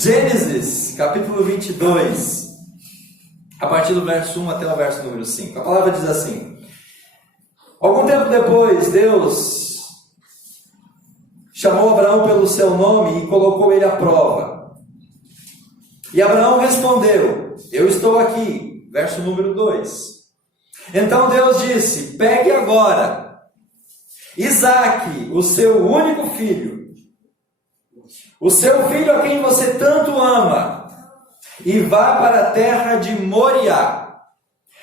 Gênesis, capítulo 22, a partir do verso 1 até o verso número 5. A palavra diz assim: algum tempo depois, Deus chamou Abraão pelo seu nome e colocou ele à prova. E Abraão respondeu: eu estou aqui. Verso número 2. Então Deus disse: pegue agora Isaque, o seu único filho, o seu filho a quem você tanto ama, e vá para a terra de Moriá.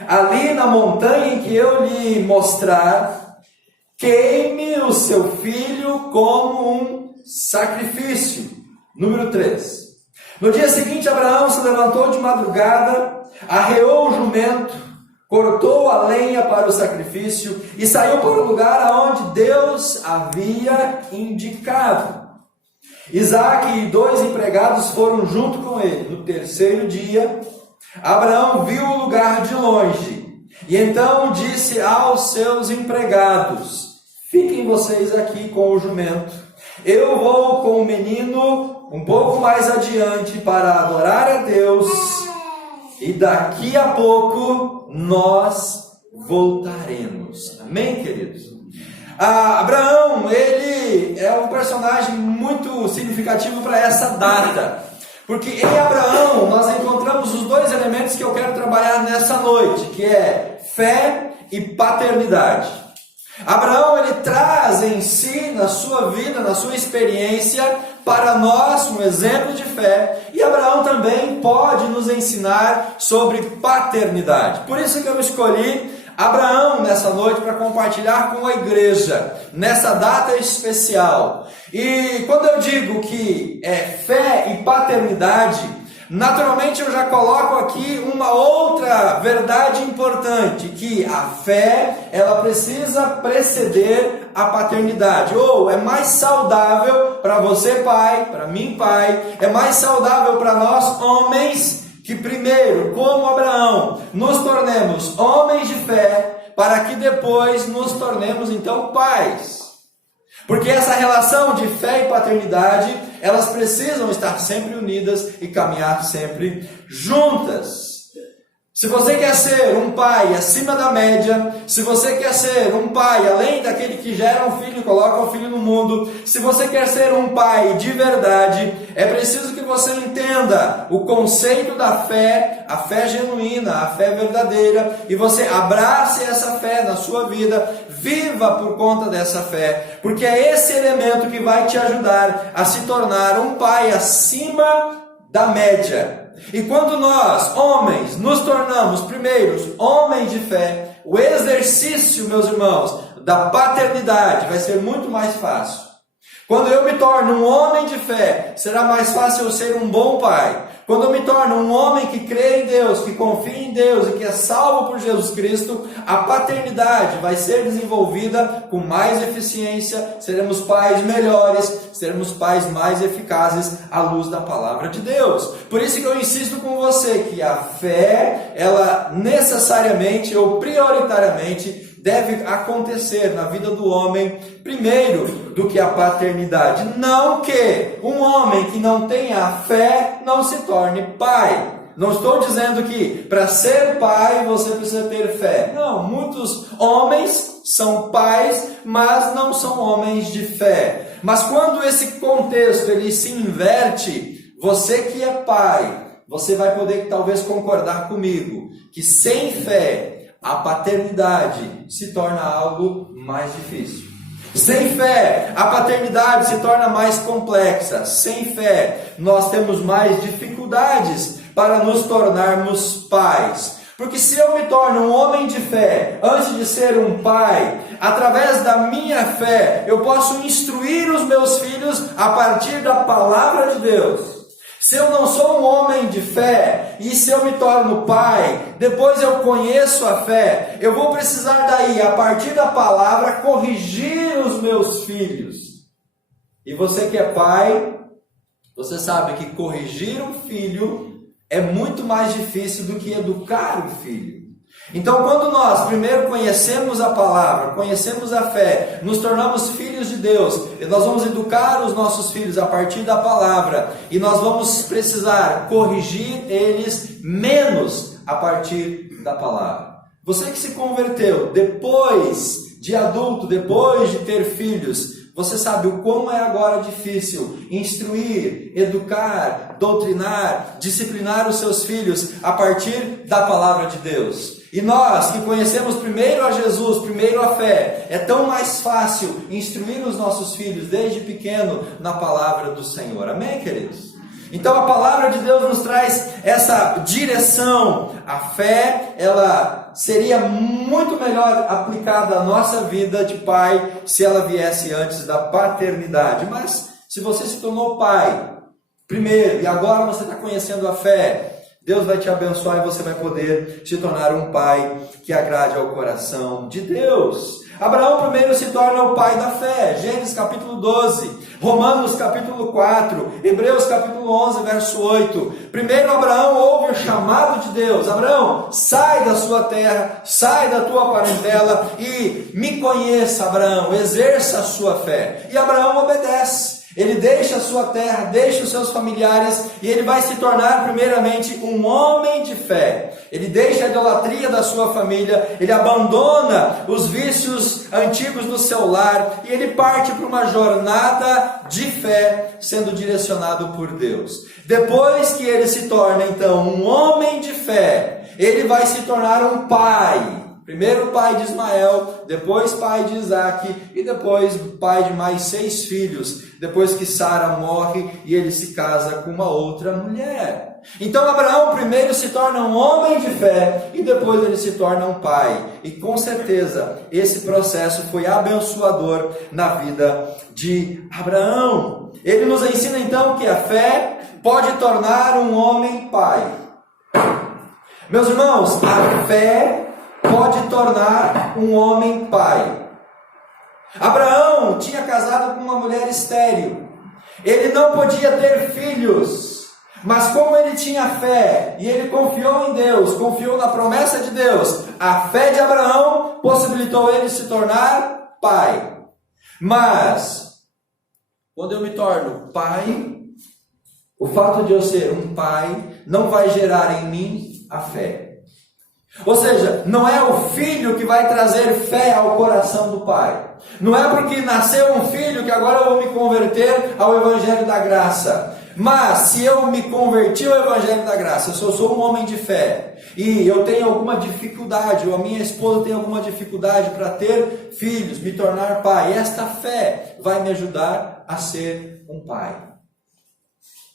Ali na montanha em que eu lhe mostrar, queime o seu filho como um sacrifício. Número 3. No dia seguinte, Abraão se levantou de madrugada, arreou o jumento, cortou a lenha para o sacrifício e saiu para o lugar aonde Deus havia indicado. Isaque e 2 empregados foram junto com ele. No terceiro dia, Abraão viu o lugar de longe e então disse aos seus empregados: fiquem vocês aqui com o jumento. Eu vou com o menino um pouco mais adiante para adorar a Deus e daqui a pouco nós voltaremos. Amém, queridos? Abraão, ele é um personagem muito significativo para essa data, porque em Abraão nós encontramos os dois elementos que eu quero trabalhar nessa noite, que é fé e paternidade. Abraão, ele traz em si, na sua vida, na sua experiência, para nós um exemplo de fé, e Abraão também pode nos ensinar sobre paternidade. Por isso que eu escolhi Abraão nessa noite para compartilhar com a igreja, nessa data especial. E quando eu digo que é fé e paternidade, naturalmente eu já coloco aqui uma outra verdade importante, que a fé, ela precisa preceder a paternidade. Ou é mais saudável para você, pai, para mim, pai, é mais saudável para nós, homens, que primeiro, como Abraão, nos tornemos homens de fé, para que depois nos tornemos então pais. Porque essa relação de fé e paternidade, elas precisam estar sempre unidas e caminhar sempre juntas. Se você quer ser um pai acima da média, se você quer ser um pai além daquele que gera um filho e coloca um filho no mundo, se você quer ser um pai de verdade, é preciso que você entenda o conceito da fé, a fé genuína, a fé verdadeira, e você abrace essa fé na sua vida, viva por conta dessa fé, porque é esse elemento que vai te ajudar a se tornar um pai acima da média. E quando nós, homens, nos tornamos primeiros homens de fé, o exercício, meus irmãos, da paternidade vai ser muito mais fácil. Quando eu me torno um homem de fé, será mais fácil eu ser um bom pai. Quando eu me torno um homem que crê em Deus, que confia em Deus e que é salvo por Jesus Cristo, a paternidade vai ser desenvolvida com mais eficiência, seremos pais melhores, seremos pais mais eficazes à luz da palavra de Deus. Por isso que eu insisto com você que a fé, ela necessariamente ou prioritariamente deve acontecer na vida do homem primeiro do que a paternidade. Não que um homem que não tenha a fé não se torne pai. Não estou dizendo que para ser pai você precisa ter fé. Não, muitos homens são pais, mas não são homens de fé. Mas quando esse contexto ele se inverte, você que é pai, você vai poder talvez concordar comigo que sem fé a paternidade se torna algo mais difícil. Sem fé, a paternidade se torna mais complexa. Sem fé, nós temos mais dificuldades para nos tornarmos pais. Porque se eu me torno um homem de fé, antes de ser um pai, através da minha fé, eu posso instruir os meus filhos a partir da palavra de Deus. Se eu não sou um homem de fé, e se eu me torno pai, depois eu conheço a fé, eu vou precisar daí, a partir da palavra, corrigir os meus filhos. E você que é pai, você sabe que corrigir um filho é muito mais difícil do que educar um filho. Então, quando nós primeiro conhecemos a palavra, conhecemos a fé, nos tornamos filhos de Deus, e nós vamos educar os nossos filhos a partir da palavra, e nós vamos precisar corrigir eles menos a partir da palavra. Você que se converteu depois de adulto, depois de ter filhos, você sabe o quão é agora difícil instruir, educar, doutrinar, disciplinar os seus filhos a partir da palavra de Deus. E nós que conhecemos primeiro a Jesus, primeiro a fé, é tão mais fácil instruir os nossos filhos desde pequeno na palavra do Senhor. Amém, queridos? Então a palavra de Deus nos traz essa direção. A fé, ela seria muito melhor aplicada à nossa vida de pai se ela viesse antes da paternidade. Mas se você se tornou pai primeiro e agora você está conhecendo a fé, Deus vai te abençoar e você vai poder se tornar um pai que agrade ao coração de Deus. Abraão primeiro se torna o pai da fé. Gênesis capítulo 12, Romanos capítulo 4, Hebreus capítulo 11, verso 8. Primeiro Abraão ouve o chamado de Deus. Abraão, sai da sua terra, sai da tua parentela e me conheça, Abraão, exerça a sua fé. E Abraão obedece. Ele deixa a sua terra, deixa os seus familiares e ele vai se tornar primeiramente um homem de fé. Ele deixa a idolatria da sua família, ele abandona os vícios antigos do seu lar e ele parte para uma jornada de fé, sendo direcionado por Deus. Depois que ele se torna então um homem de fé, ele vai se tornar um pai. Primeiro pai de Ismael, depois pai de Isaac e depois pai de mais 6 filhos, depois que Sara morre e ele se casa com uma outra mulher. Então Abraão primeiro se torna um homem de fé e depois ele se torna um pai. E com certeza esse processo foi abençoador na vida de Abraão. Ele nos ensina então que a fé pode tornar um homem pai. Meus irmãos, a fé pode tornar um homem pai. Abraão tinha casado com uma mulher estéril. Ele não podia ter filhos, mas como ele tinha fé e ele confiou em Deus, confiou na promessa de Deus, a fé de Abraão possibilitou ele se tornar pai. Mas quando eu me torno pai, o fato de eu ser um pai não vai gerar em mim a fé. Ou seja, não é o filho que vai trazer fé ao coração do pai. Não é porque nasceu um filho que agora eu vou me converter ao Evangelho da Graça. Mas se eu me converti ao Evangelho da Graça, se eu sou um homem de fé e eu tenho alguma dificuldade, ou a minha esposa tem alguma dificuldade para ter filhos, me tornar pai, esta fé vai me ajudar a ser um pai.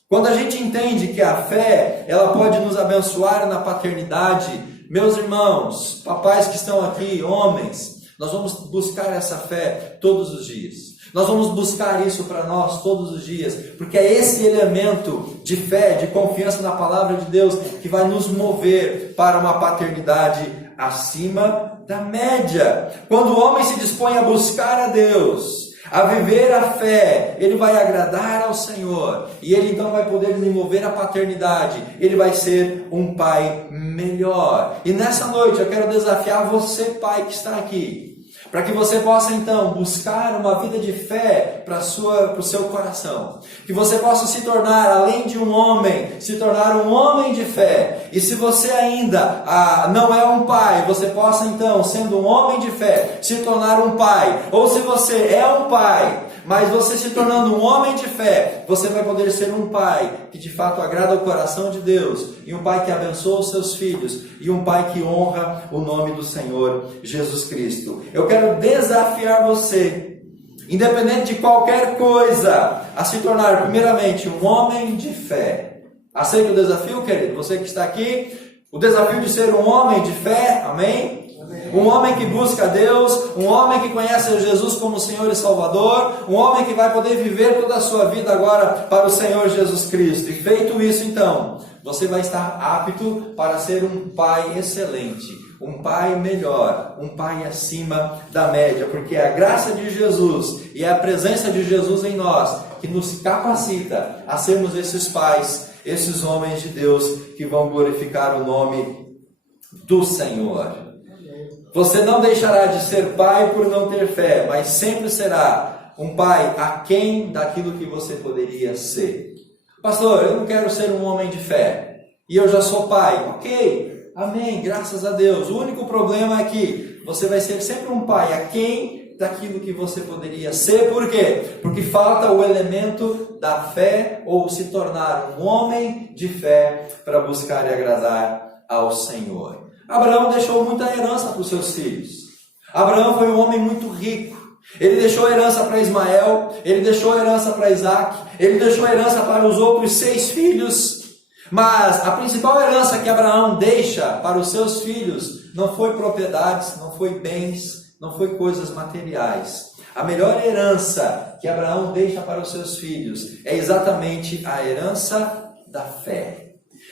Quando a gente entende que a fé, ela pode nos abençoar na paternidade, meus irmãos, papais que estão aqui, homens, nós vamos buscar essa fé todos os dias. Nós vamos buscar isso para nós todos os dias, porque é esse elemento de fé, de confiança na palavra de Deus, que vai nos mover para uma paternidade acima da média. Quando o homem se dispõe a buscar a Deus, a viver a fé, ele vai agradar ao Senhor, e ele então vai poder desenvolver a paternidade, ele vai ser um pai melhor. E nessa noite eu quero desafiar você, pai que está aqui, para que você possa então buscar uma vida de fé para o seu coração, que você possa se tornar, além de um homem, se tornar um homem de fé. E se você ainda não é um pai, você possa então, sendo um homem de fé, se tornar um pai. Ou se você é um pai, mas você se tornando um homem de fé, você vai poder ser um pai que de fato agrada o coração de Deus, e um pai que abençoa os seus filhos, e um pai que honra o nome do Senhor Jesus Cristo. Eu quero desafiar você, independente de qualquer coisa, a se tornar primeiramente um homem de fé. Aceita o desafio, querido? Você que está aqui, o desafio de ser um homem de fé, amém? Um homem que busca a Deus, um homem que conhece Jesus como Senhor e Salvador, um homem que vai poder viver toda a sua vida agora para o Senhor Jesus Cristo. E feito isso então, você vai estar apto para ser um pai excelente, um pai melhor, um pai acima da média, porque é a graça de Jesus e a presença de Jesus em nós que nos capacita a sermos esses pais, esses homens de Deus que vão glorificar o nome do Senhor. Você não deixará de ser pai por não ter fé, mas sempre será um pai aquém daquilo que você poderia ser. Pastor, eu não quero ser um homem de fé, e eu já sou pai. Ok, amém, graças a Deus. O único problema é que você vai ser sempre um pai aquém daquilo que você poderia ser. Por quê? Porque falta o elemento da fé, ou se tornar um homem de fé para buscar e agradar ao Senhor. Abraão deixou muita herança para os seus filhos. Abraão foi um homem muito rico. Ele deixou herança para Ismael, ele deixou herança para Isaac, ele deixou herança para os outros 6 filhos. Mas a principal herança que Abraão deixa para os seus filhos não foi propriedades, não foi bens, não foi coisas materiais. A melhor herança que Abraão deixa para os seus filhos é exatamente a herança da fé.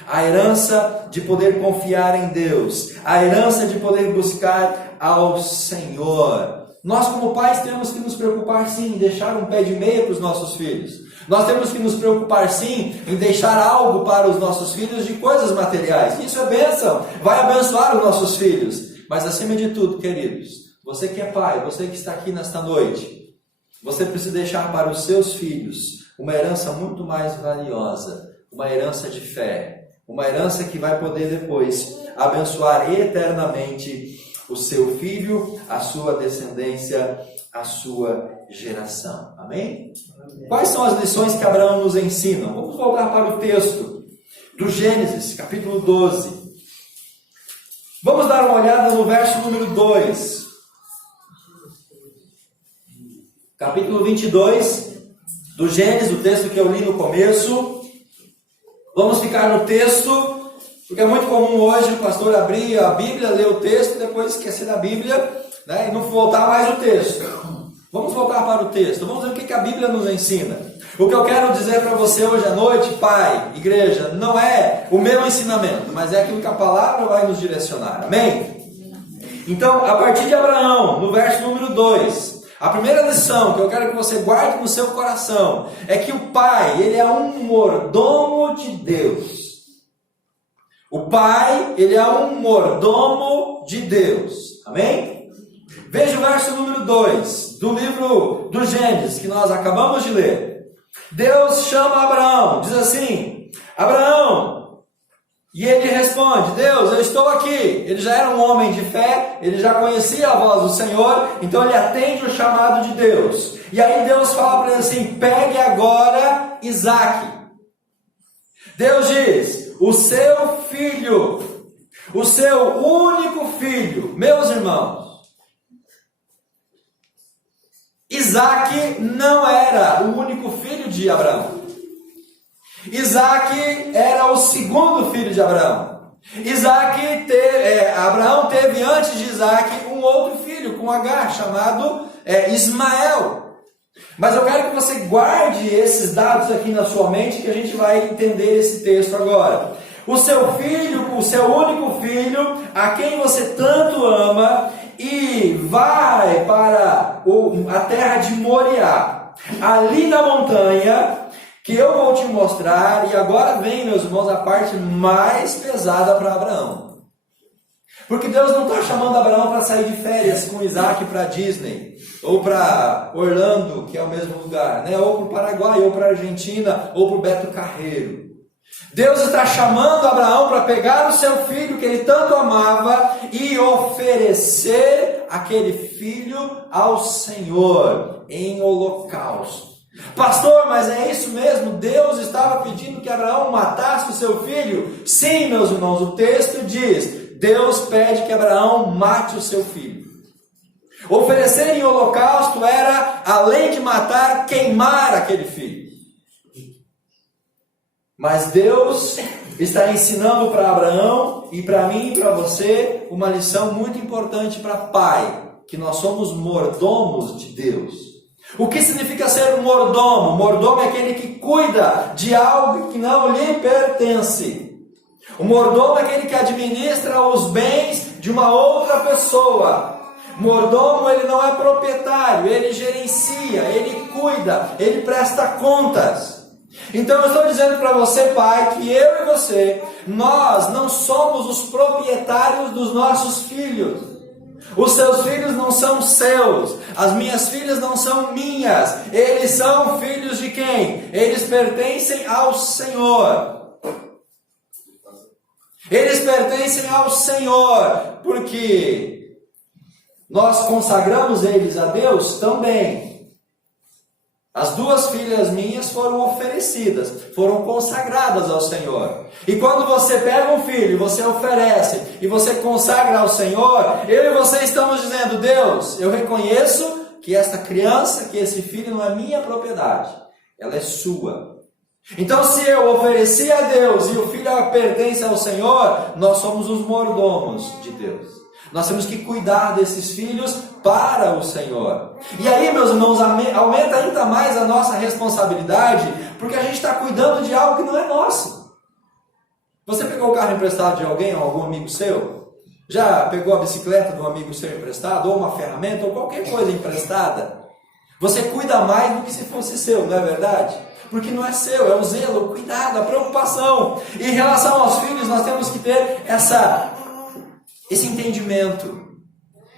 A herança de poder confiar em Deus, a herança de poder buscar ao Senhor. Nós, como pais, temos que nos preocupar sim em deixar um pé de meia para os nossos filhos. Nós temos que nos preocupar sim em deixar algo para os nossos filhos de coisas materiais. Isso é bênção, vai abençoar os nossos filhos. Mas acima de tudo, queridos, você que é pai, você que está aqui nesta noite, você precisa deixar para os seus filhos uma herança muito mais valiosa, uma herança de fé. Uma herança que vai poder depois abençoar eternamente o seu filho, a sua descendência, a sua geração. Amém? Amém. Quais são as lições que Abraão nos ensina? Vamos voltar para o texto do Gênesis, capítulo 12. Vamos dar uma olhada no verso número 2. Capítulo 22 do Gênesis, o texto que eu li no começo. Vamos ficar no texto, porque é muito comum hoje o pastor abrir a Bíblia, ler o texto, depois esquecer da Bíblia, né, e não voltar mais o texto. Vamos voltar para o texto, vamos ver o que a Bíblia nos ensina. O que eu quero dizer para você hoje à noite, pai, igreja, não é o meu ensinamento, mas é aquilo que a palavra vai nos direcionar. Amém? Então, a partir de Abraão, no verso número 2, a primeira lição que eu quero que você guarde no seu coração é que o pai, ele é um mordomo de Deus. O pai, ele é um mordomo de Deus. Amém? Veja o verso número 2 do livro do Gênesis, que nós acabamos de ler. Deus chama Abraão, diz assim: Abraão, e ele responde: Deus, eu estou aqui. Ele já era um homem de fé, ele já conhecia a voz do Senhor, então ele atende o chamado de Deus. E aí Deus fala para ele assim: pegue agora Isaque. Deus diz: o seu filho, o seu único filho. Meus irmãos, Isaque não era o único filho de Abraão. Isaque era o segundo filho de Abraão. Abraão teve antes de Isaque um outro filho com Agar, chamado Ismael. Mas eu quero que você guarde esses dados aqui na sua mente, que a gente vai entender esse texto agora. O seu filho, o seu único filho, a quem você tanto ama, e vai para a terra de Moriá, ali na montanha, que eu vou te mostrar. E agora vem, meus irmãos, a parte mais pesada para Abraão. Porque Deus não está chamando Abraão para sair de férias com Isaac para Disney, ou para Orlando, que é o mesmo lugar, né? Ou para o Paraguai, ou para a Argentina, ou para o Beto Carreiro. Deus está chamando Abraão para pegar o seu filho que ele tanto amava e oferecer aquele filho ao Senhor em holocausto. Pastor, mas é isso mesmo? Deus estava pedindo que Abraão matasse o seu filho? Sim, meus irmãos, o texto diz: Deus pede que Abraão mate o seu filho. Oferecer em holocausto era, além de matar, queimar aquele filho. Mas Deus está ensinando para Abraão e para mim e para você uma lição muito importante para pai, que nós somos mordomos de Deus. O que significa ser um mordomo? Mordomo é aquele que cuida de algo que não lhe pertence. O mordomo é aquele que administra os bens de uma outra pessoa. Mordomo, ele não é proprietário, ele gerencia, ele cuida, ele presta contas. Então eu estou dizendo para você, pai, que eu e você, nós não somos os proprietários dos nossos filhos. Os seus filhos não são seus, as minhas filhas não são minhas, eles são filhos de quem? Eles pertencem ao Senhor. Eles pertencem ao Senhor, porque nós consagramos eles a Deus também. As duas filhas minhas foram oferecidas, foram consagradas ao Senhor. E quando você pega um filho, você oferece e você consagra ao Senhor, eu e você estamos dizendo: Deus, eu reconheço que esta criança, que esse filho não é minha propriedade, ela é sua. Então, se eu ofereci a Deus e o filho pertence ao Senhor, nós somos os mordomos de Deus. Nós temos que cuidar desses filhos para o Senhor. E aí, meus irmãos, aumenta ainda mais a nossa responsabilidade, porque a gente está cuidando de algo que não é nosso. Você pegou o carro emprestado de alguém, ou algum amigo seu? Já pegou a bicicleta de um amigo seu emprestado, ou uma ferramenta, ou qualquer coisa emprestada? Você cuida mais do que se fosse seu, não é verdade? Porque não é seu, é o zelo, o cuidado, a preocupação. E em relação aos filhos, nós temos que ter esse entendimento.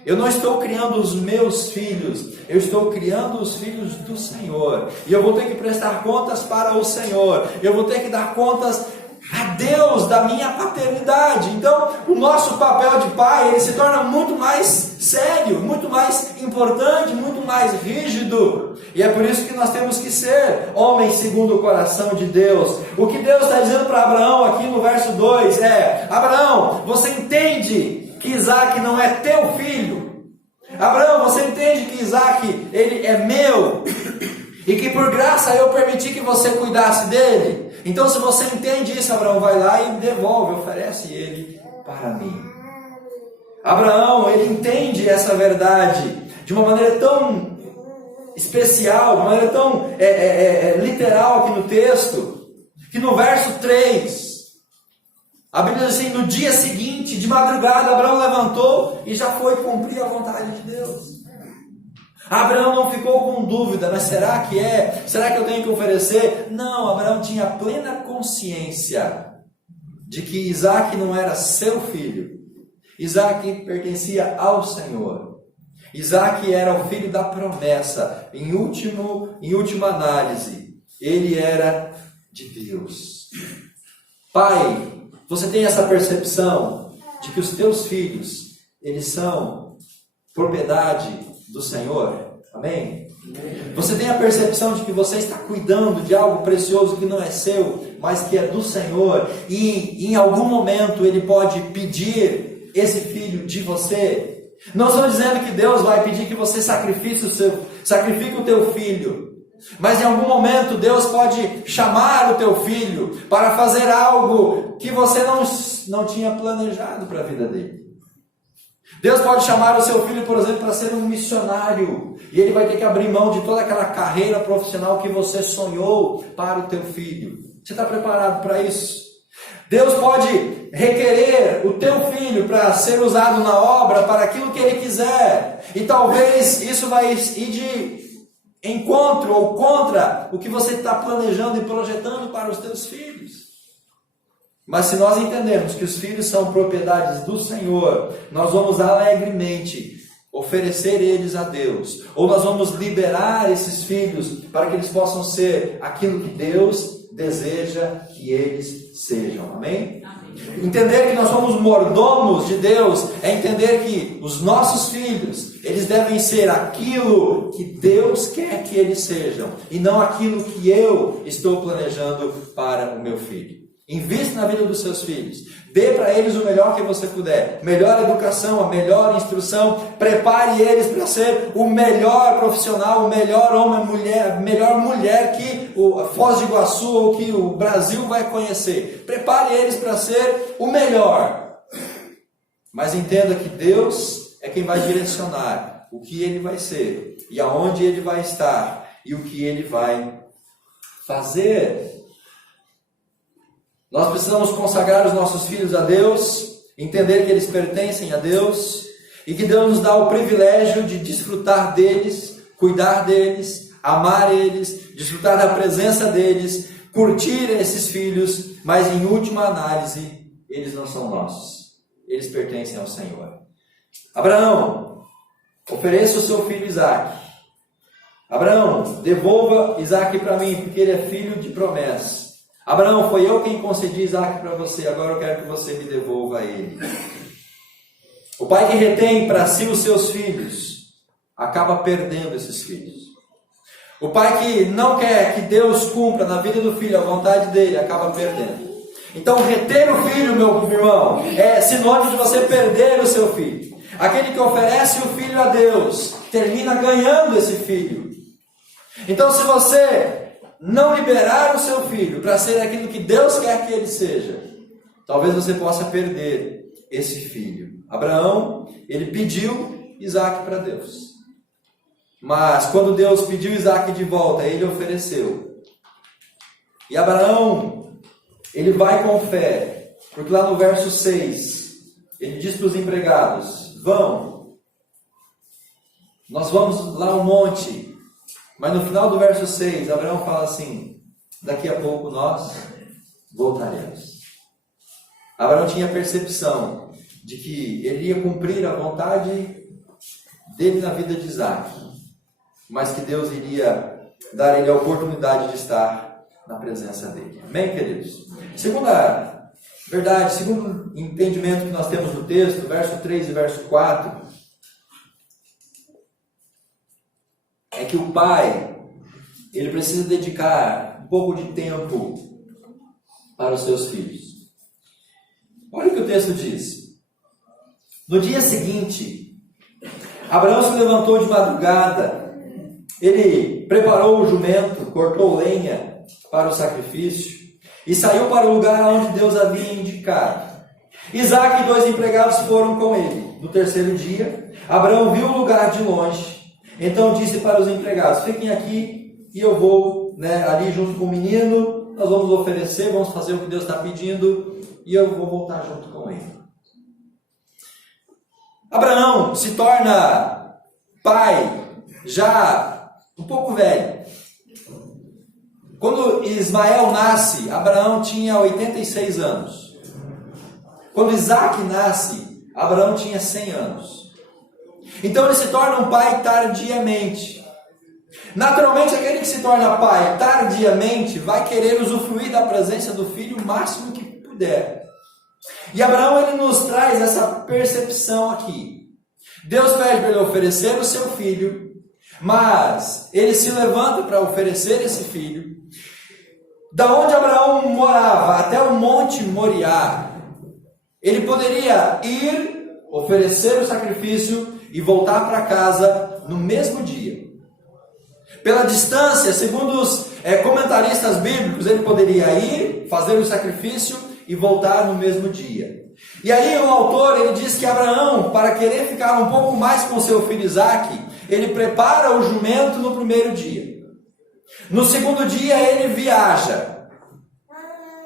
Eu não estou criando os meus filhos, eu estou criando os filhos do Senhor. E eu vou ter que prestar contas para o Senhor. Eu vou ter que dar contas a Deus da minha paternidade. Então, o nosso papel de pai, ele se torna muito mais sério, muito mais importante, muito mais rígido. E é por isso que nós temos que ser homens segundo o coração de Deus. O que Deus está dizendo para Abraão aqui no verso 2 é: Abraão, você entende que Isaac não é teu filho? Abraão, você entende que Isaac, ele é meu? E que por graça eu permiti que você cuidasse dele? Então, se você entende isso, Abraão, vai lá e devolve, oferece ele para mim. Abraão, ele entende essa verdade de uma maneira tão especial, de uma maneira tão literal aqui no texto, que no verso 3, a Bíblia diz assim: no dia seguinte, de madrugada, Abraão levantou e já foi cumprir a vontade de Deus. Abraão não ficou com dúvida, mas será que é? Será que eu tenho que oferecer? Não, Abraão tinha plena consciência de que Isaac não era seu filho. Isaac pertencia ao Senhor. Isaac era o filho da promessa. Em última análise, ele era de Deus. Pai, você tem essa percepção de que os teus filhos, eles são propriedade do Senhor? Amém? Você tem a percepção de que você está cuidando de algo precioso que não é seu, mas que é do Senhor, e em algum momento Ele pode pedir esse filho de você? Não estou dizendo que Deus vai pedir que você sacrifique o teu filho, mas em algum momento Deus pode chamar o teu filho para fazer algo que você não tinha planejado para a vida dele. Deus pode chamar o seu filho, por exemplo, para ser um missionário, e ele vai ter que abrir mão de toda aquela carreira profissional que você sonhou para o teu filho. Você está preparado para isso? Deus pode requerer o teu filho para ser usado na obra, para aquilo que Ele quiser, e talvez isso vai ir de encontro ou contra o que você está planejando e projetando para os teus filhos. Mas se nós entendermos que os filhos são propriedades do Senhor, nós vamos alegremente oferecer eles a Deus, ou nós vamos liberar esses filhos para que eles possam ser aquilo que Deus deseja que eles sejam. Amém? Entender que nós somos mordomos de Deus é entender que os nossos filhos, eles devem ser aquilo que Deus quer que eles sejam, e não aquilo que eu estou planejando para o meu filho. Invista na vida dos seus filhos. Dê para eles o melhor que você puder. Melhor educação, a melhor instrução. Prepare eles para ser o melhor profissional, o melhor homem, mulher, melhor mulher que o Foz do Iguaçu ou que o Brasil vai conhecer. Prepare eles para ser o melhor. Mas entenda que Deus é quem vai direcionar o que ele vai ser, e aonde ele vai estar, e o que ele vai fazer. Nós precisamos consagrar os nossos filhos a Deus, entender que eles pertencem a Deus, e que Deus nos dá o privilégio de desfrutar deles, cuidar deles, amar eles, desfrutar da presença deles, curtir esses filhos, mas em última análise, eles não são nossos. Eles pertencem ao Senhor. Abraão, ofereça o seu filho Isaque. Abraão, devolva Isaque para mim, porque ele é filho de promessa. Abraão, foi eu quem concedi Isaque para você, agora eu quero que você me devolva ele. O pai que retém para si os seus filhos, acaba perdendo esses filhos. O pai que não quer que Deus cumpra na vida do filho a vontade dele, acaba perdendo. Então, reter o filho, meu irmão, é sinônimo de você perder o seu filho. Aquele que oferece o filho a Deus, termina ganhando esse filho. Então, se você não liberar o seu filho para ser aquilo que Deus quer que ele seja, talvez você possa perder esse filho. Abraão, ele pediu Isaque para Deus. Mas quando Deus pediu Isaque de volta, ele ofereceu. E Abraão, ele vai com fé, porque lá no verso 6, ele diz para os empregados: vão, nós vamos lá ao monte. Mas no final do verso 6, Abraão fala assim: daqui a pouco nós voltaremos. Abraão tinha a percepção de que ele ia cumprir a vontade dele na vida de Isaque, mas que Deus iria dar a ele a oportunidade de estar na presença dele. Amém, queridos? Segunda verdade, segundo entendimento que nós temos no texto, verso 3 e verso 4, é que o pai, ele precisa dedicar um pouco de tempo para os seus filhos. Olha o que o texto diz. No dia seguinte, Abraão se levantou de madrugada, ele preparou o jumento, cortou lenha para o sacrifício e saiu para o lugar onde Deus havia indicado. Isaque e 2 empregados foram com ele. No terceiro dia, Abraão viu o lugar de longe. Então disse para os empregados: fiquem aqui e eu vou ali junto com o menino, nós vamos oferecer, vamos fazer o que Deus está pedindo e eu vou voltar junto com ele. Abraão se torna pai já um pouco velho. Quando Ismael nasce, Abraão tinha 86 anos. Quando Isaque nasce, Abraão tinha 100 anos. Então ele se torna um pai tardiamente. Naturalmente, aquele que se torna pai tardiamente vai querer usufruir da presença do filho o máximo que puder. E Abraão, ele nos traz essa percepção aqui. Deus pede para ele oferecer o seu filho, mas ele se levanta para oferecer esse filho. Da onde Abraão morava até o Monte Moriá, ele poderia ir, oferecer o sacrifício e voltar para casa no mesmo dia. Pela distância, segundo os comentaristas bíblicos, ele poderia ir, fazer o sacrifício e voltar no mesmo dia. E aí o autor, ele diz que Abraão, para querer ficar um pouco mais com seu filho Isaque, ele prepara o jumento no primeiro dia. No segundo dia ele viaja.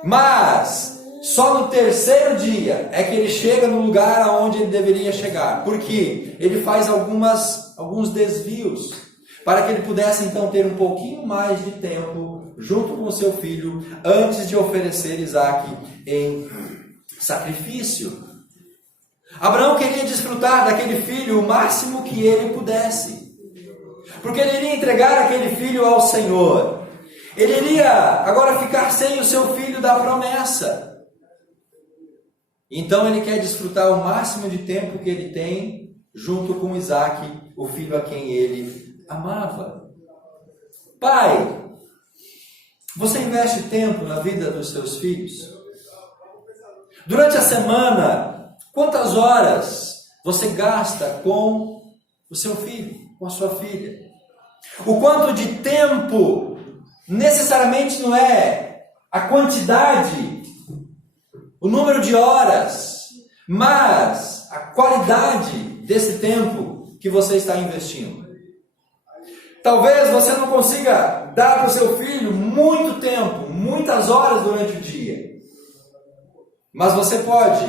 Mas só no terceiro dia é que ele chega no lugar aonde ele deveria chegar. Porque ele faz alguns desvios para que ele pudesse então ter um pouquinho mais de tempo junto com seu filho antes de oferecer Isaque em sacrifício. Abraão queria desfrutar daquele filho o máximo que ele pudesse, porque ele iria entregar aquele filho ao Senhor. Ele iria agora ficar sem o seu filho da promessa. Então ele quer desfrutar o máximo de tempo que ele tem junto com Isaque, o filho a quem ele amava. Pai, você investe tempo na vida dos seus filhos? Durante a semana, quantas horas você gasta com o seu filho, com a sua filha? O quanto de tempo necessariamente não é a quantidade, o número de horas, mas a qualidade desse tempo que você está investindo. Talvez você não consiga dar para o seu filho muito tempo, muitas horas durante o dia, mas você pode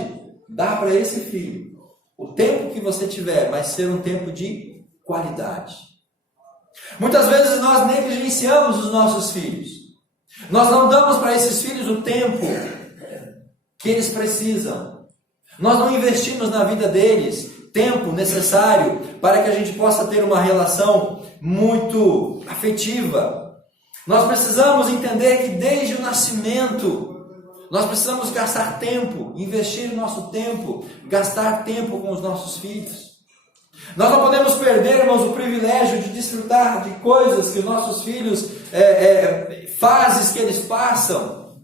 dar para esse filho o tempo que você tiver, mas ser um tempo de qualidade. Muitas vezes nós negligenciamos os nossos filhos. Nós não damos para esses filhos o tempo que eles precisam. Nós não investimos na vida deles tempo necessário para que a gente possa ter uma relação muito afetiva. Nós precisamos entender que desde o nascimento, nós precisamos gastar tempo, investir o nosso tempo, gastar tempo com os nossos filhos. Nós não podemos perdermos o privilégio de desfrutar de coisas que os nossos filhos, fases que eles passam.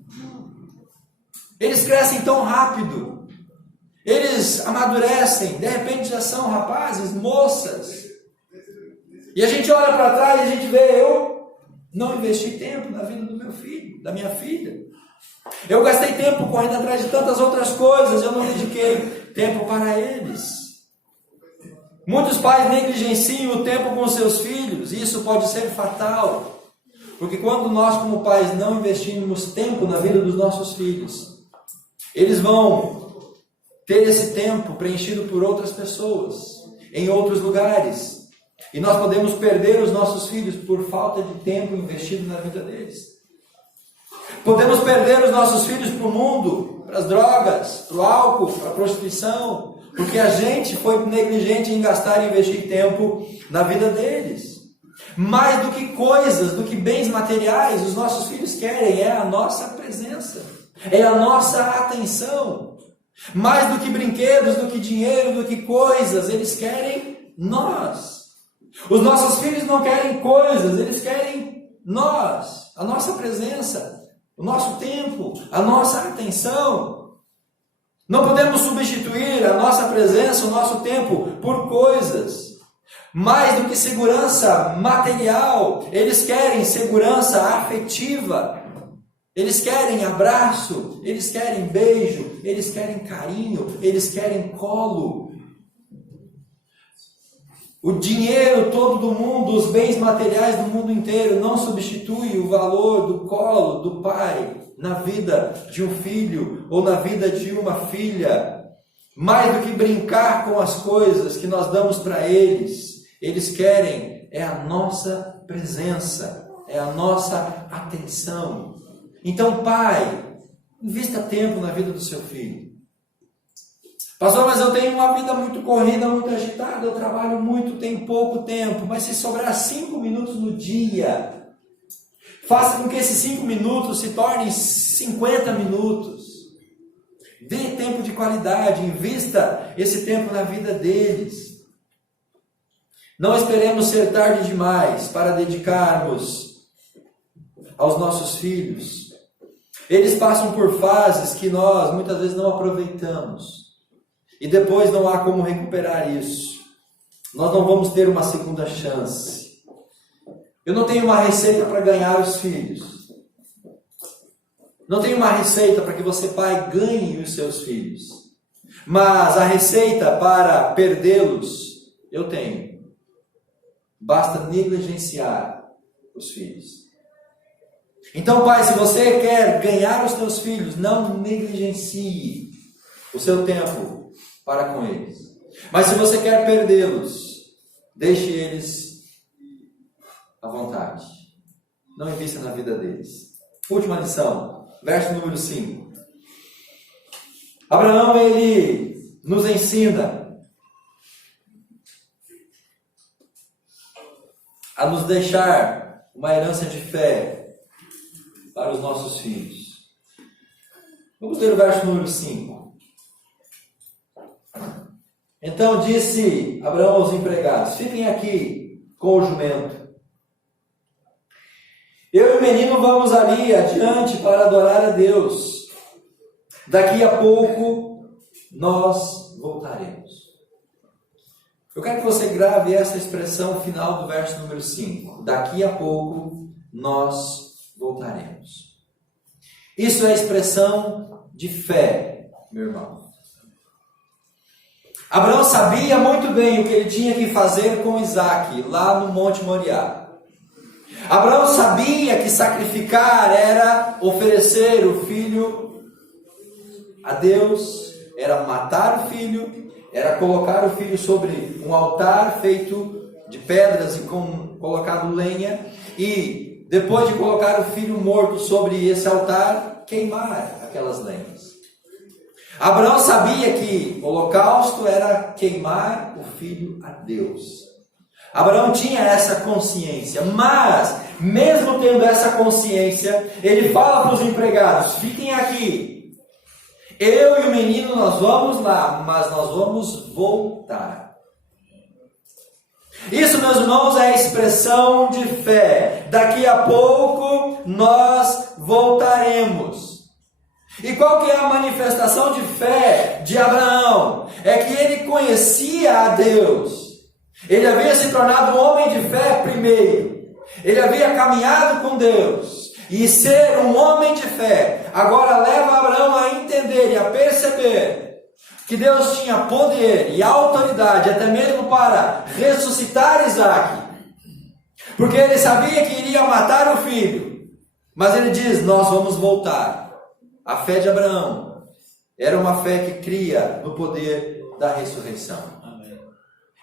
Eles crescem tão rápido, eles amadurecem, de repente já são rapazes, moças. E a gente olha para trás e a gente vê, eu não investi tempo na vida do meu filho, da minha filha. Eu gastei tempo correndo atrás de tantas outras coisas, eu não dediquei tempo para eles. Muitos pais negligenciam o tempo com seus filhos, e isso pode ser fatal. Porque quando nós como pais não investimos tempo na vida dos nossos filhos, eles vão ter esse tempo preenchido por outras pessoas, em outros lugares. E nós podemos perder os nossos filhos por falta de tempo investido na vida deles. Podemos perder os nossos filhos para o mundo, para as drogas, para o álcool, para a prostituição, porque a gente foi negligente em gastar e investir tempo na vida deles. Mais do que coisas, do que bens materiais, os nossos filhos querem é a nossa presença, é a nossa atenção. Mais do que brinquedos, do que dinheiro, do que coisas, eles querem nós. Os nossos filhos não querem coisas, eles querem nós, a nossa presença, o nosso tempo, a nossa atenção. Não podemos substituir a nossa presença, o nosso tempo por coisas. Mais do que segurança material, eles querem segurança afetiva. Eles querem abraço, eles querem beijo, eles querem carinho, eles querem colo. O dinheiro todo do mundo, os bens materiais do mundo inteiro não substitui o valor do colo do pai na vida de um filho ou na vida de uma filha. Mais do que brincar com as coisas que nós damos para eles, eles querem é a nossa presença, é a nossa atenção. Então, pai, invista tempo na vida do seu filho. Pastor, mas eu tenho uma vida muito corrida, muito agitada, eu trabalho muito, tenho pouco tempo. Mas se sobrar 5 minutos no dia, faça com que esses 5 minutos se tornem 50 minutos. Dê tempo de qualidade, invista esse tempo na vida deles. Não esperemos ser tarde demais para dedicarmos aos nossos filhos. Eles passam por fases que nós muitas vezes não aproveitamos. E depois não há como recuperar isso. Nós não vamos ter uma segunda chance. Eu não tenho uma receita para ganhar os filhos. Não tenho uma receita para que você, pai, ganhe os seus filhos. Mas a receita para perdê-los, eu tenho. Basta negligenciar os filhos. Então, pai, se você quer ganhar os teus filhos, não negligencie o seu tempo para com eles. Mas se você quer perdê-los, deixe eles à vontade. Não invista na vida deles. Última lição, verso número 5. Abraão, ele nos ensina a nos deixar uma herança de fé para os nossos filhos. Vamos ler o verso número 5. Então disse Abraão aos empregados: fiquem aqui com o jumento. Eu e o menino vamos ali adiante para adorar a Deus. Daqui a pouco nós voltaremos. Eu quero que você grave essa expressão final do verso número 5. Daqui a pouco nós voltaremos. Isso é expressão de fé, meu irmão. Abraão sabia muito bem o que ele tinha que fazer com Isaac, lá no Monte Moriá. Abraão sabia que sacrificar era oferecer o filho a Deus, era matar o filho, era colocar o filho sobre um altar feito de pedras e colocado lenha, e depois de colocar o filho morto sobre esse altar, queimar aquelas lenhas. Abraão sabia que o holocausto era queimar o filho a Deus. Abraão tinha essa consciência, mas, mesmo tendo essa consciência, ele fala para os empregados: fiquem aqui, eu e o menino nós vamos lá, mas nós vamos voltar. Isso, meus irmãos, é a expressão de fé. Daqui a pouco nós voltaremos. E qual que é a manifestação de fé de Abraão? É que ele conhecia a Deus. Ele havia se tornado um homem de fé primeiro. Ele havia caminhado com Deus. E ser um homem de fé agora leva Abraão a entender e a perceber que Deus tinha poder e autoridade até mesmo para ressuscitar Isaque. Porque ele sabia que iria matar o filho. Mas ele diz: nós vamos voltar. A fé de Abraão era uma fé que cria no poder da ressurreição. Amém.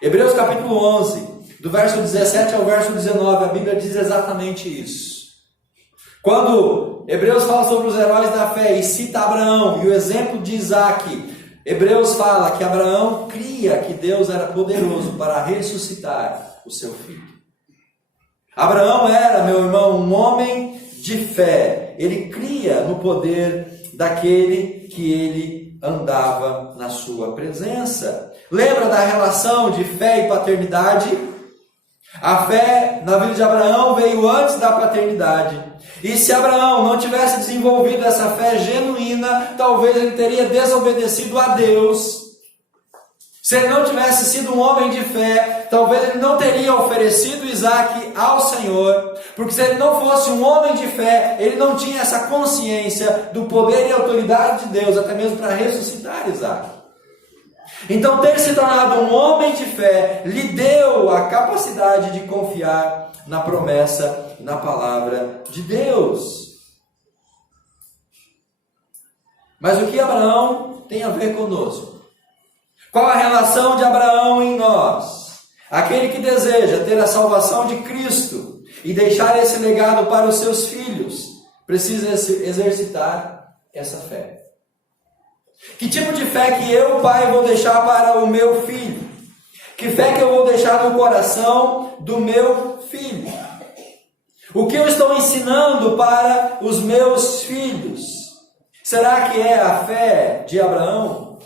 Hebreus capítulo 11, do verso 17 ao verso 19, a Bíblia diz exatamente isso. Quando Hebreus fala sobre os heróis da fé e cita Abraão e o exemplo de Isaque, Hebreus fala que Abraão cria que Deus era poderoso para ressuscitar o seu filho. Abraão era, meu irmão, um homem de fé. Ele cria no poder daquele que ele andava na sua presença. Lembra da relação de fé e paternidade? A fé na vida de Abraão veio antes da paternidade. E se Abraão não tivesse desenvolvido essa fé genuína, talvez ele teria desobedecido a Deus. Se ele não tivesse sido um homem de fé, talvez ele não teria oferecido Isaque ao Senhor. Porque se ele não fosse um homem de fé, ele não tinha essa consciência do poder e autoridade de Deus, até mesmo para ressuscitar Isaque. Então, ter se tornado um homem de fé lhe deu a capacidade de confiar na promessa, na palavra de Deus. Mas o que Abraão tem a ver conosco? Qual a relação de Abraão em nós? Aquele que deseja ter a salvação de Cristo e deixar esse legado para os seus filhos, precisa exercitar essa fé. Que tipo de fé que eu, pai, vou deixar para o meu filho? Que fé que eu vou deixar no coração do meu filho? O que eu estou ensinando para os meus filhos? Será que é a fé de Abraão?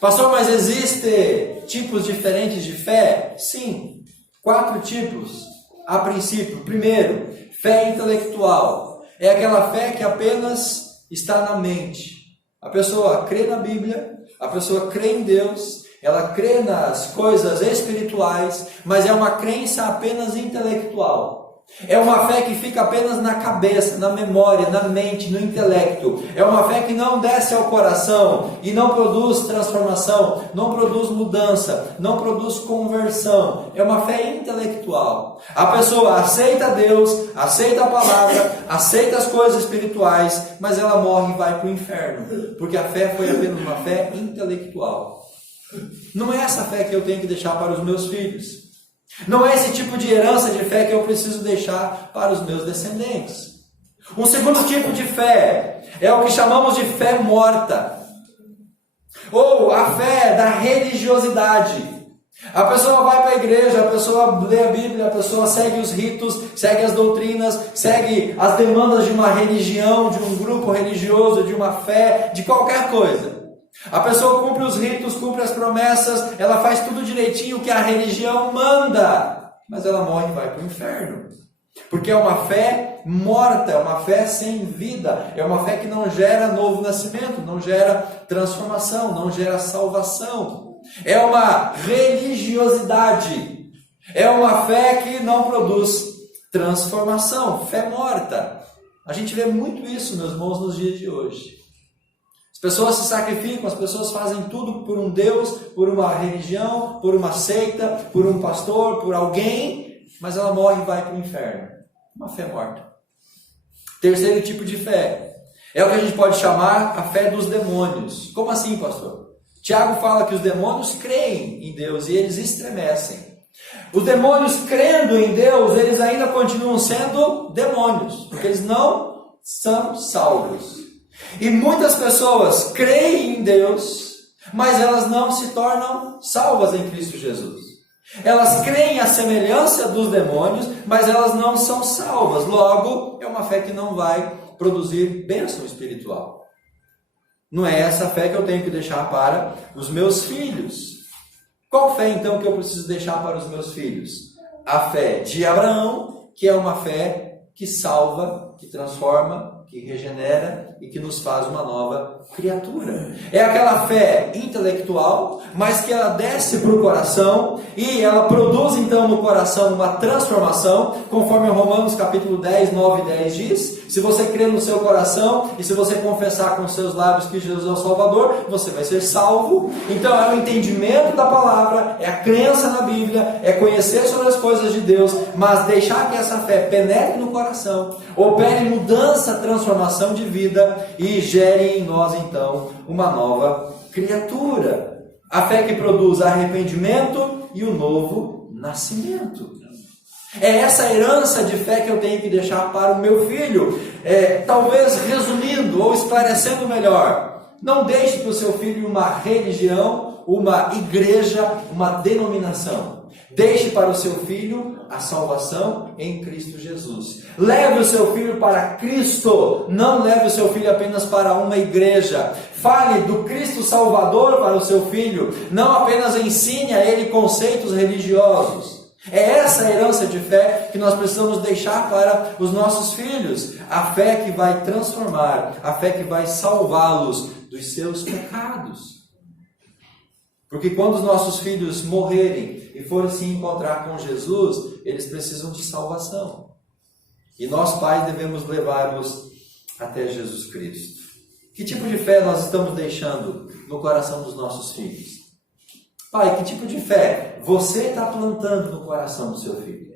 Pastor, mas existem tipos diferentes de fé? Sim, 4 tipos a princípio. Primeiro, fé intelectual. É aquela fé que apenas está na mente. A pessoa crê na Bíblia, a pessoa crê em Deus, ela crê nas coisas espirituais, mas é uma crença apenas intelectual. É uma fé que fica apenas na cabeça, na memória, na mente, no intelecto. É uma fé que não desce ao coração e não produz transformação, não produz mudança, não produz conversão. É uma fé intelectual. A pessoa aceita Deus, aceita a palavra, aceita as coisas espirituais, mas ela morre e vai para o inferno, porque a fé foi apenas uma fé intelectual. Não é essa fé que eu tenho que deixar para os meus filhos. Não é esse tipo de herança de fé que eu preciso deixar para os meus descendentes. Um segundo tipo de fé é o que chamamos de fé morta, ou a fé da religiosidade. A pessoa vai para a igreja, a pessoa lê a Bíblia, a pessoa segue os ritos, segue as doutrinas, segue as demandas de uma religião, de um grupo religioso, de uma fé, de qualquer coisa. A pessoa cumpre os ritos, cumpre as promessas, ela faz tudo direitinho que a religião manda, mas ela morre e vai para o inferno. Porque é uma fé morta, é uma fé sem vida, é uma fé que não gera novo nascimento, não gera transformação, não gera salvação. É uma religiosidade, é uma fé que não produz transformação, fé morta. A gente vê muito isso, meus irmãos, nos dias de hoje. As pessoas se sacrificam, as pessoas fazem tudo por um Deus, por uma religião, por uma seita, por um pastor, por alguém, mas ela morre e vai para o inferno. Uma fé morta. Terceiro tipo de fé é o que a gente pode chamar a fé dos demônios. Como assim, pastor? Tiago fala que os demônios creem em Deus e eles estremecem. Os demônios, crendo em Deus, eles ainda continuam sendo demônios, porque eles não são salvos. E muitas pessoas creem em Deus, mas elas não se tornam salvas em Cristo Jesus. Elas creem a semelhança dos demônios, mas elas não são salvas. Logo, é uma fé que não vai produzir bênção espiritual. Não é essa fé que eu tenho que deixar para os meus filhos. Qual fé então que eu preciso deixar para os meus filhos? A fé de Abraão, que é uma fé que salva, que transforma, que regenera e que nos faz uma nova criatura. É aquela fé intelectual, mas que ela desce para o coração e ela produz então no coração uma transformação, conforme Romanos capítulo 10, 9 e 10 diz: se você crer no seu coração e se você confessar com os seus lábios que Jesus é o Salvador, você vai ser salvo. Então é o entendimento da palavra, é a crença na Bíblia, é conhecer sobre as coisas de Deus, mas deixar que essa fé penetre no coração, opere mudança, transformação de vida e gere em nós então uma nova criatura. A fé que produz arrependimento e o novo nascimento. É essa herança de fé que eu tenho que deixar para o meu filho. Talvez resumindo ou esclarecendo melhor, não deixe para o seu filho uma religião, uma igreja, uma denominação. Deixe para o seu filho a salvação em Cristo Jesus. Leve o seu filho para Cristo, não leve o seu filho apenas para uma igreja. Fale do Cristo Salvador para o seu filho, não apenas ensine a ele conceitos religiosos. É essa herança de fé que nós precisamos deixar para os nossos filhos. A fé que vai transformar, a fé que vai salvá-los dos seus pecados. Porque quando os nossos filhos morrerem e forem se encontrar com Jesus, eles precisam de salvação. E nós, pais, devemos levá-los até Jesus Cristo. Que tipo de fé nós estamos deixando no coração dos nossos filhos? Pai, que tipo de fé você está plantando no coração do seu filho?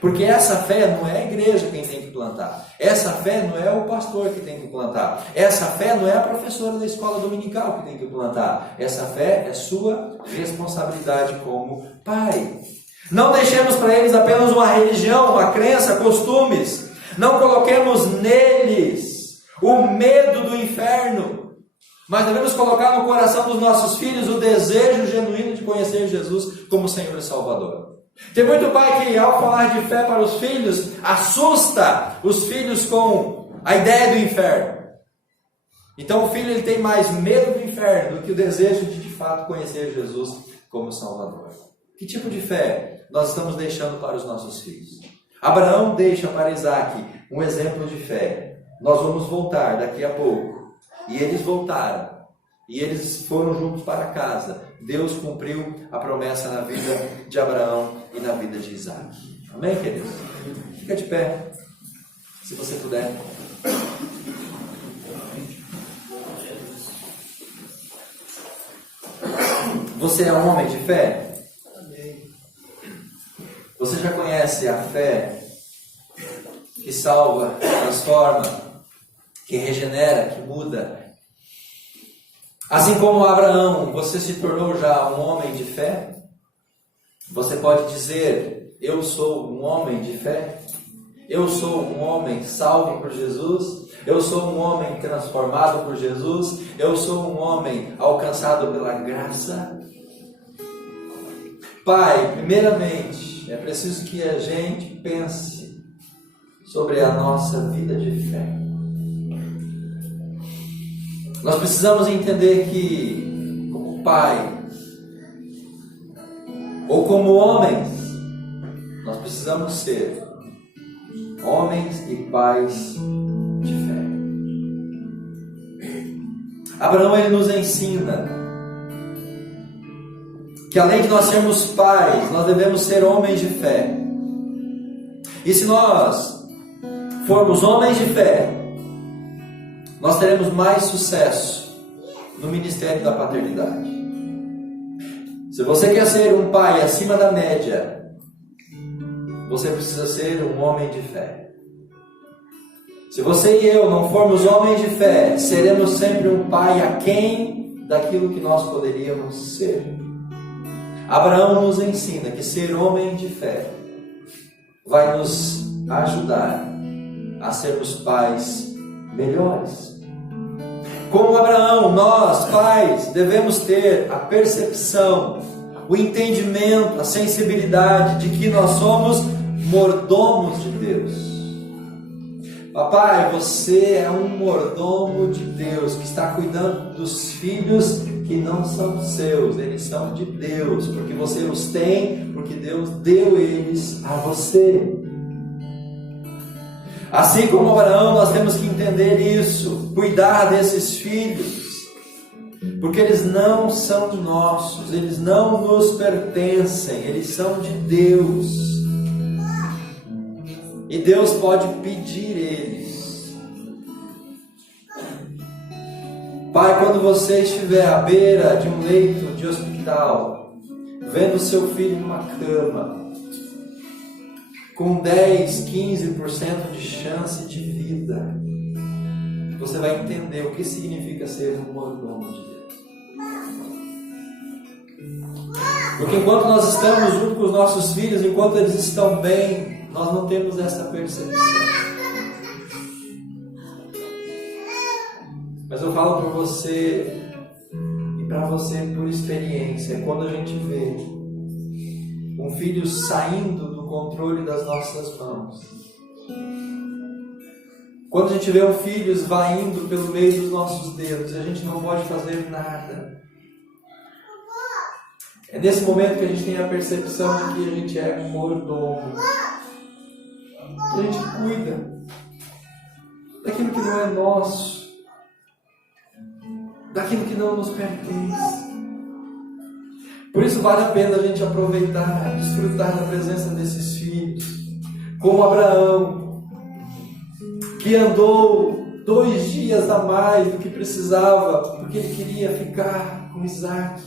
Porque essa fé não é a igreja quem tem que plantar. Essa fé não é o pastor que tem que plantar. Essa fé não é a professora da escola dominical que tem que plantar. Essa fé é sua responsabilidade como pai. Não deixemos para eles apenas uma religião, uma crença, costumes. Não coloquemos neles o medo do inferno. Mas devemos colocar no coração dos nossos filhos o desejo genuíno de conhecer Jesus como Senhor e Salvador. Tem muito pai que, ao falar de fé para os filhos, assusta os filhos com a ideia do inferno. Então o filho ele tem mais medo do inferno do que o desejo de fato conhecer Jesus como Salvador. Que tipo de fé nós estamos deixando para os nossos filhos? Abraão deixa para Isaac um exemplo de fé. Nós vamos voltar daqui a pouco. E eles voltaram, e eles foram juntos para casa. Deus cumpriu a promessa na vida de Abraão e na vida de Isaac. Amém, queridos? Fica de pé, se você puder. Você é um homem de fé? Amém. Você já conhece a fé que salva, que transforma, que regenera, que muda? Assim como Abraão, você se tornou já um homem de fé? Você pode dizer: eu sou um homem de fé? Eu sou um homem salvo por Jesus? Eu sou um homem transformado por Jesus? Eu sou um homem alcançado pela graça? Pai, primeiramente, é preciso que a gente pense sobre a nossa vida de fé. Nós precisamos entender que, como pai, ou como homens, nós precisamos ser homens e pais de fé. Abraão ele nos ensina que além de nós sermos pais, nós devemos ser homens de fé. E se nós formos homens de fé, nós teremos mais sucesso no ministério da paternidade. Se você quer ser um pai acima da média, você precisa ser um homem de fé. Se você e eu não formos homens de fé, seremos sempre um pai aquém daquilo que nós poderíamos ser. Abraão nos ensina que ser homem de fé vai nos ajudar a sermos pais melhores. Como Abraão, nós, pais, devemos ter a percepção, o entendimento, a sensibilidade de que nós somos mordomos de Deus. Papai, você é um mordomo de Deus que está cuidando dos filhos que não são seus, eles são de Deus, porque você os tem, porque Deus deu eles a você. Assim como Abraão, nós temos que entender isso, cuidar desses filhos, porque eles não são nossos, eles não nos pertencem, eles são de Deus. E Deus pode pedir eles. Pai, quando você estiver à beira de um leito de hospital, vendo seu filho numa cama, com 10, 15% de chance de vida, você vai entender o que significa ser um mordomo de Deus. Porque enquanto nós estamos junto com os nossos filhos, enquanto eles estão bem, nós não temos essa percepção. Mas eu falo para você e para você por experiência, quando a gente vê um filho saindo do controle das nossas mãos, quando a gente vê um filho esvaindo pelo meio dos nossos dedos, a gente não pode fazer nada. É nesse momento que a gente tem a percepção de que a gente é mordomo. Que a gente cuida daquilo que não é nosso, daquilo que não nos pertence. Por isso vale a pena a gente aproveitar, desfrutar da presença desses filhos, como Abraão, que andou 2 dias a mais do que precisava, porque ele queria ficar com Isaac.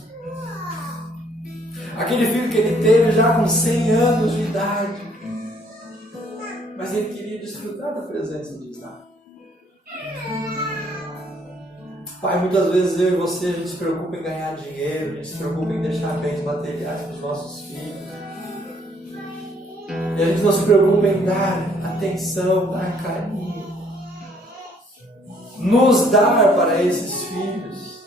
Aquele filho que ele teve já com 100 anos de idade, mas ele queria desfrutar da presença de Isaac. Pai, muitas vezes eu e você, a gente se preocupa em ganhar dinheiro, a gente se preocupa em deixar bens materiais para os nossos filhos. E a gente não se preocupa em dar atenção, dar carinho, nos dar para esses filhos.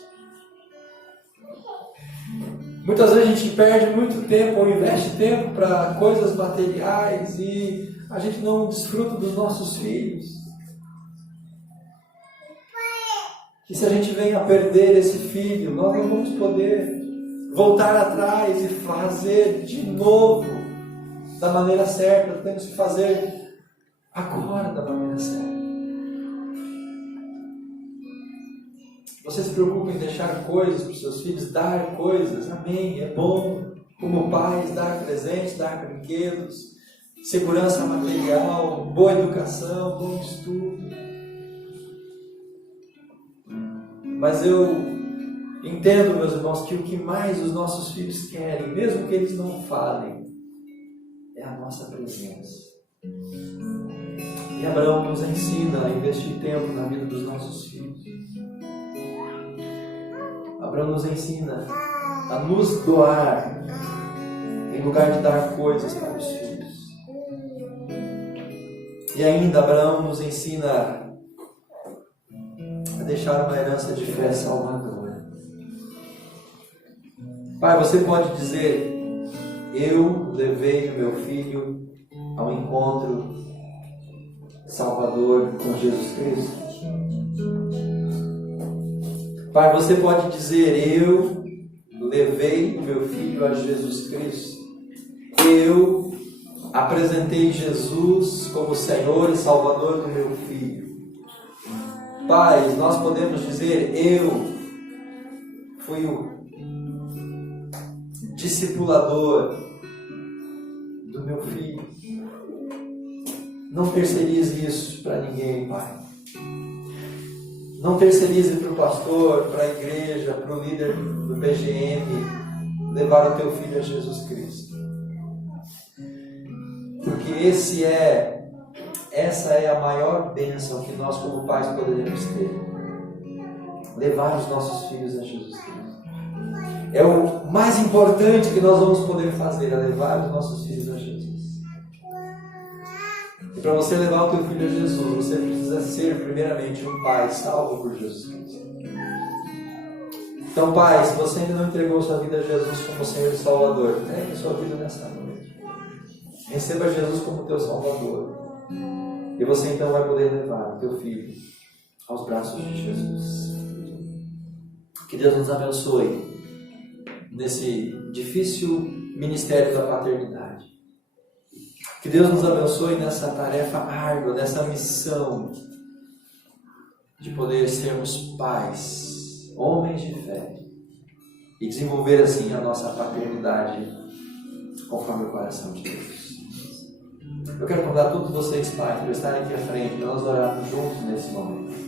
Muitas vezes a gente perde muito tempo ou investe tempo para coisas materiais e a gente não desfruta dos nossos filhos. E se a gente vem a perder esse filho, nós não vamos poder voltar atrás e fazer de novo da maneira certa. Nós temos que fazer agora da maneira certa. Você se preocupa em deixar coisas para os seus filhos, dar coisas, amém, é bom. Como pais, dar presentes, dar brinquedos, segurança material, boa educação, bom estudo. Mas eu entendo, meus irmãos, que o que mais os nossos filhos querem, mesmo que eles não falem, é a nossa presença. E Abraão nos ensina a investir tempo na vida dos nossos filhos. Abraão nos ensina a nos doar em lugar de dar coisas para os filhos. E ainda Abraão nos ensina a deixar uma herança de fé salvadora. Pai, você pode dizer: eu levei o meu filho ao encontro salvador com Jesus Cristo. Pai, você pode dizer: eu levei o meu filho a Jesus Cristo. Eu apresentei Jesus como Senhor e Salvador do meu filho. Pai, nós podemos dizer: eu fui o discipulador do meu filho. Não terceirize isso para ninguém, Pai. Não terceirize para o pastor, para a igreja, para o líder do PGM levar o teu filho a Jesus Cristo. Porque essa é a maior bênção que nós como pais poderemos ter. Levar os nossos filhos a Jesus Cristo. é o mais importante que nós vamos poder fazer, é levar os nossos filhos a Jesus. E para você levar o teu filho a Jesus, você precisa ser primeiramente um pai salvo por Jesus Cristo. Então, pai, se você ainda não entregou sua vida a Jesus como Senhor e Salvador, entregue sua vida nessa noite. Receba Jesus como teu Salvador. E você então vai poder levar o teu filho aos braços de Jesus. Que Deus nos abençoe nesse difícil ministério da paternidade. Que Deus nos abençoe nessa tarefa árdua, nessa missão de poder sermos pais, homens de fé, e desenvolver assim a nossa paternidade conforme o coração de Deus. Eu quero convidar todos vocês, pais, para estarem aqui à frente, para nós orarmos juntos nesse momento.